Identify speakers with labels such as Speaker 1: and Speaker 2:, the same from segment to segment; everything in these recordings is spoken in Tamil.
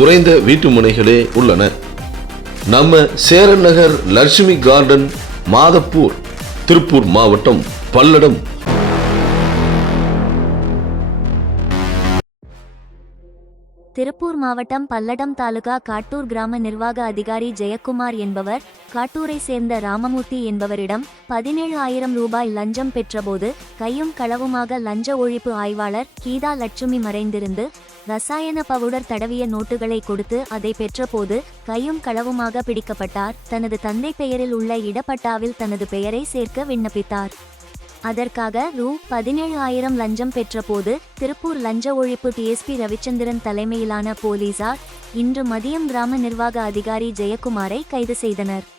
Speaker 1: குறைந்த வீட்டு முனைகளே உள்ளன. நம்ம சேரன் நகர் லட்சுமி கார்டன் மாதப்பூர் திருப்பூர் மாவட்டம் பல்லடம்.
Speaker 2: திருப்பூர் மாவட்டம் பல்லடம் தாலுகா காட்டூர் கிராம நிர்வாக அதிகாரி ஜெயக்குமார் என்பவர் காட்டூரை சேர்ந்த ராமமூர்த்தி என்பவரிடம் பதினேழு ஆயிரம் ரூபாய் லஞ்சம் பெற்றபோது கையும் களவுமாக லஞ்ச ஒழிப்பு ஆய்வாளர் கீதா லட்சுமி மறைந்திருந்து ரசாயன பவுடர் தடவிய நோட்டுகளை கொடுத்து அதை பெற்றபோது கையும் களவுமாக பிடிக்கப்பட்டார். தனது தந்தை பெயரில் உள்ள இடப்பட்டாவில் தனது பெயரை சேர்க்க விண்ணப்பித்தார். அதற்காக ரூ. பதினேழு ஆயிரம் லஞ்சம் பெற்றபோது திருப்பூர் லஞ்ச ஒழிப்பு டிஎஸ்பி ரவிச்சந்திரன் தலைமையிலான போலீசார் இன்று மதியம் கிராம நிர்வாக அதிகாரி ஜெயக்குமாரை கைது செய்தனர்.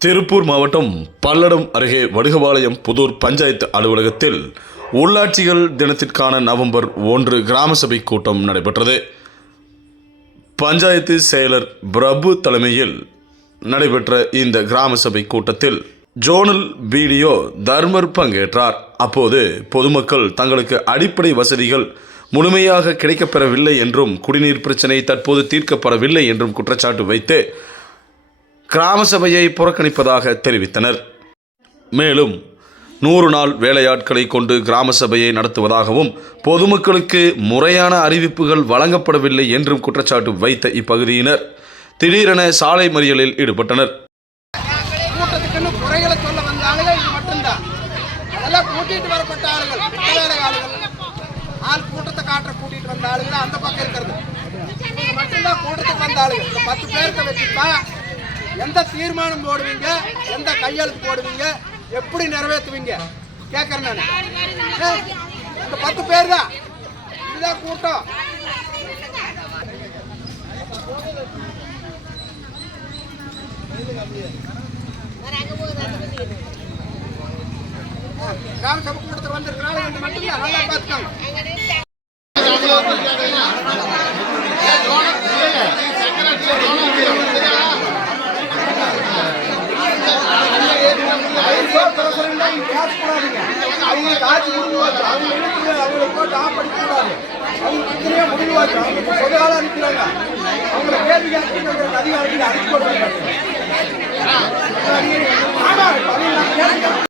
Speaker 1: திருப்பூர் மாவட்டம் பல்லடம் அருகே வடுகபாளையம் புதூர் பஞ்சாயத்து அலுவலகத்தில் உள்ளாட்சிகள் தினத்திற்கான நவம்பர் ஒன்று கிராம சபை கூட்டம் நடைபெற்றது. பஞ்சாயத்து செயலர் பிரபு தலைமையில் நடைபெற்ற இந்த கிராம சபை கூட்டத்தில் ஜோனல் பிடிஓ தர்மர் பங்கேற்றார். அப்போது பொதுமக்கள் தங்களுக்கு அடிப்படை வசதிகள் முழுமையாக கிடைக்கப்பெறவில்லை என்றும் குடிநீர் பிரச்சினை தற்போது தீர்க்கப்படவில்லை என்றும் குற்றச்சாட்டு வைத்து கிராம சபையை புறக்கணிப்பதாக தெரிவித்தனர். மேலும் நூறு நாள் வேலையாட்களை கொண்டு கிராம சபையை நடத்துவதாகவும் பொதுமக்களுக்கு முறையான அறிவிப்புகள் வழங்கப்படவில்லை என்றும் குற்றச்சாட்டு வைத்த இப்பகுதியினர். திடீரென சாலை மறியலில் ஈடுபட்டனர்.
Speaker 3: கூட்டத்துக்குன்னு குறைகளை சொல்ல வந்த ஆளுகள் இது மட்டும்தான். அதெல்லாம் கூட்டிட்டு வரப்பட்ட ஆளுகள் வேலை ஆளுகள். ஆள் கூட்டத்தை காட்டுற கூட்டிட்டு வந்த ஆளுகள் அந்த பக்கம் இருக்கிறது. மட்டும்தான் கூட்டத்துக்கு வந்த ஆளுகள். இந்த பத்து பேர்த்த வச்சுப்பா. எந்த தீர்மானம் போடுவீங்க? எந்த கையெழுத்து போடுவீங்க? எப்படி நிறைவேற்றுவீங்க? கேட்குறேன் நான். இந்த பத்து பேர் தான். இதுதான் கூட்டம். கிராம சபை கூட்டத்தில் வந்திருக்கிறாங்க இது மட்டும்தான் நல்லா பார்த்துக்கோங்க அவங்களுக்கு ஆட்சி முடிவாச்சு அவங்க இருக்கு அவங்களை போட்டு ஆஃப் அவங்க பிரச்சனையே முடிவாச்சு அவங்க சொல்லால நிற்கிறாங்க அவங்கள கேள்வி கேட்கறதுக்கு அதிகாரிகள் அடிச்சு ஆமா அவங்க நான் கேட்கிறேன்.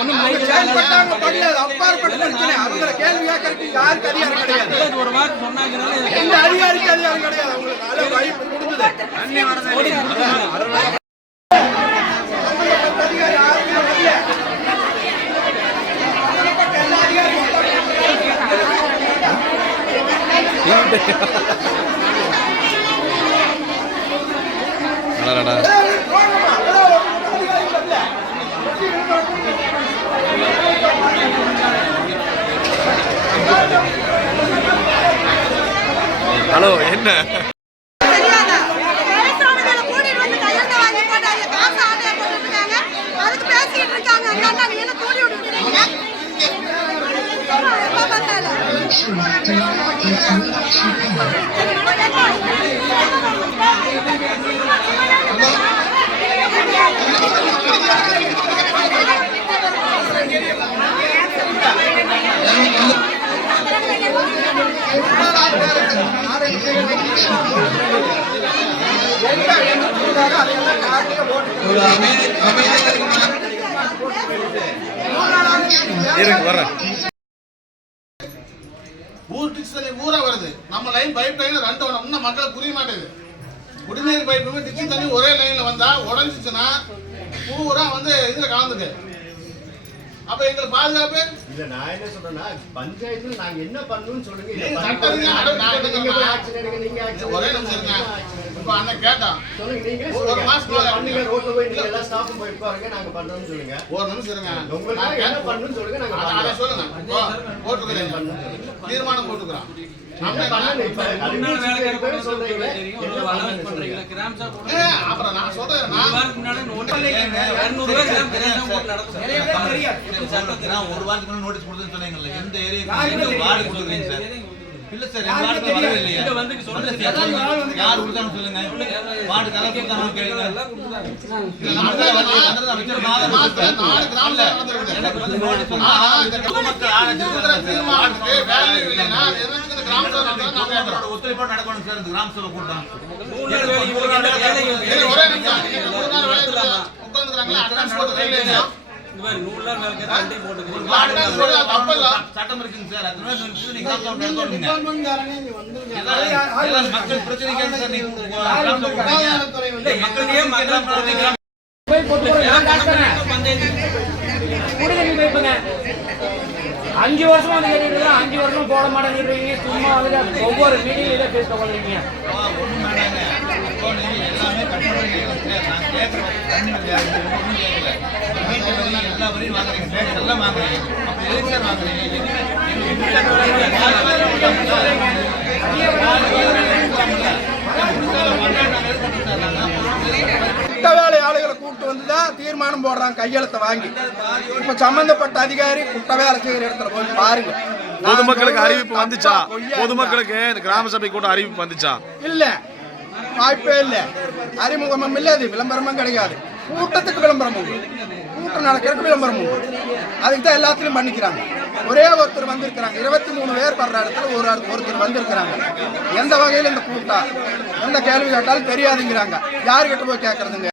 Speaker 3: அவங்க செயல்பட்டாங்க பண்ணல அப்பாற்பட்ட பிரச்சனை அவங்கள கேள்வி கேட்கறதுக்கு யாருக்கு அதிகாரம் கிடையாது.
Speaker 4: ஒரு வார்த்தை சொன்னாங்கனால
Speaker 3: எந்த அதிகாரிக்கு அதிகாரம் கிடையாது. அவங்களுக்கு நல்ல வாய்ப்பு முடிஞ்சது அதிகாரி
Speaker 1: ஹலோ என்ன?
Speaker 5: Thank you கூட்டிட்டு வந்து கையெழுத்து வாங்கி போட்டாங்க. காசு ஆட்டையை போட்டுட்டு இருக்காங்க. அதுக்கு பேசிட்டு இருக்காங்க. அந்த அண்ணா நீங்க என்ன தூண்டி விட்டுட்டீங்க? ஆமா, எப்ப பார்த்தாலும்.
Speaker 6: ஊர் டிக்ஷனரி ஊரா வருது. நம்ம லைன் பைப் லைன் ரெண்டு வேணும் இன்னும் மக்களுக்கு புரிய மாட்டேங்குது.
Speaker 4: குடிநீர் பைப்பு டிச்சு தண்ணி ஒரே லைன்ல வந்தா உடஞ்சிச்சுன்னா பூரா வந்து இதுல கலந்துக்கு அப்ப எங்களுக்கு பாதுகாப்பு?
Speaker 6: இல்ல நான் என்ன சொல்றேன்னா பஞ்சாயத்துல நாங்க என்ன பண்ணணும்னு சொல்லுங்க.
Speaker 4: ஒரே நிமிஷம் இப்ப அண்ணன் கேட்டான். ஒரு
Speaker 6: பண்ணுங்க ரோட்ல போய் நீங்க எல்லாம் ஸ்டாப் போய் பாருங்க நாங்க பண்றோம்னு சொல்லுங்க.
Speaker 4: ஒரு நிமிஷம் இருங்க.
Speaker 6: உங்களுக்கு என்ன. பண்ணணும்னு சொல்லுங்க நாங்க
Speaker 4: அத-. சொல்லுங்க. போட்டுக்கிறேன். தீர்மானம் போட்டுக்கிறோம் அப்புறம் நான் சொல்றேன்
Speaker 7: ஒரு வாரத்துக்கு முன்னாடி நோட்டீஸ் கொடுத்தேன்னு சொன்னீங்கல்ல எந்த ஏரியா வார்டு கொடுக்குறீங்க சார்? இல்ல சார் எங்க வார்டுக்கு வரவே இல்லையா? இல்ல சார், யார் கொடுத்தான்னு சொல்லுங்க. வார்டு கலர் கொடுத்தான்னு கேளுங்க. இல்ல, நான் தான் வந்து வந்து அமைச்சர்
Speaker 4: மாசத்துல நாலு கிராமத்துல நடந்திருக்குது.
Speaker 7: எனக்கு வந்து நோட்டீஸ்
Speaker 4: ஆ, ஆ, இந்த
Speaker 7: கொடுத்தாங்க பொதுமக்கள் ஆராய்ச்சி
Speaker 4: இருக்கிற தீர்மானத்துக்கு வேல்யூ இல்லைன்னா அது என்னத்துக்கு இந்த கிராமத்துல நடந்தா நான் கேட்கிறேன்.
Speaker 7: பொதுமக்களோட ஒத்துழைப்போட நடக்கணும் சார் இந்த கிராம சபை கூட்டம்.
Speaker 4: ஒரே நிமிஷம். நீங்க உட்கார்ந்துக்கிறாங்களா? attendance போட்டு கையில
Speaker 7: சட்டம் இருக்குங்க சார். அத்தனை பேர் நீங்க எல்லாம் மக்கள் சார் நீங்க மக்கள்
Speaker 8: குடிநீர் பைப்புங்க அஞ்சு வருஷமா வந்து கேட்டுட்டு. அஞ்சு வருஷம் போட மாட்டேங்கிறீங்க. சும்மா வந்து ஒவ்வொரு மீட்டிங் இதை பேச கொள்றீங்க
Speaker 3: வேலை ஆளுகளை கூப்பிட்டு வந்து தான் தீர்மானம் போடுறாங்க கையெழுத்தை வாங்கி. இப்ப சம்பந்தப்பட்ட அதிகாரி குட்ட வேலை செய்கிற இடத்துல போய் பாருங்க.
Speaker 1: பொதுமக்களுக்கு அறிவிப்பு வந்துச்சா? பொதுமக்களுக்கு கிராம சபை கூட்டம் அறிவிப்பு வந்துச்சா?
Speaker 3: இல்ல. வாய்ப்பே இல்லை. அறிமுகமும் இல்லை அது விளம்பரமும் கிடையாது. கூட்டத்துக்கு விளம்பரம் உண்டு கூட்டம் நடக்கிறதுக்கு விளம்பரம் உண்டு அதுக்கு தான் எல்லாத்துலயும் பண்ணிக்கிறாங்க. ஒரே ஒருத்தர் வந்திருக்கிறாங்க. இருபத்தி மூணு பேர் படுற இடத்துல ஒரு ஒருத்தர் வந்திருக்கிறாங்க. எந்த வகையில் இந்த கூட்டம்? எந்த கேள்வி கேட்டாலும் தெரியாதுங்கிறாங்க. யாருக்கிட்ட போய் கேட்கறதுங்க